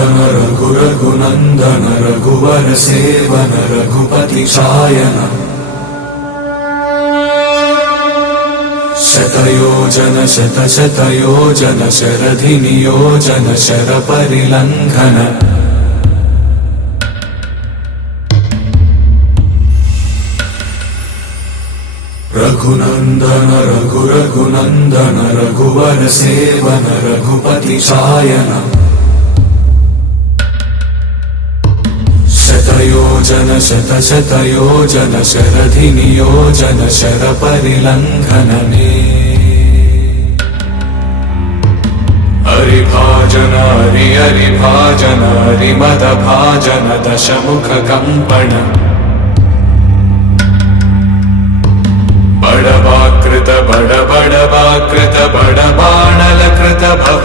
रघुनन्दन रघुरघुनन्दन रघुवर seven Raghupati Shayan शतयोजन शतशतयोजन शरधि नियोजन शरपरिलङ्घन रघुनन्दन रघुरघुनन्दन रघुवर seven Raghupati Shayan शतयोजन शतशतयोजन शरधि नियोजन शरपरिलङ्घन हरिभाजन हरिभाजन हरिमदभाजन दशमुख कंपन बड़बाकृत बड़बाणलकृत बहु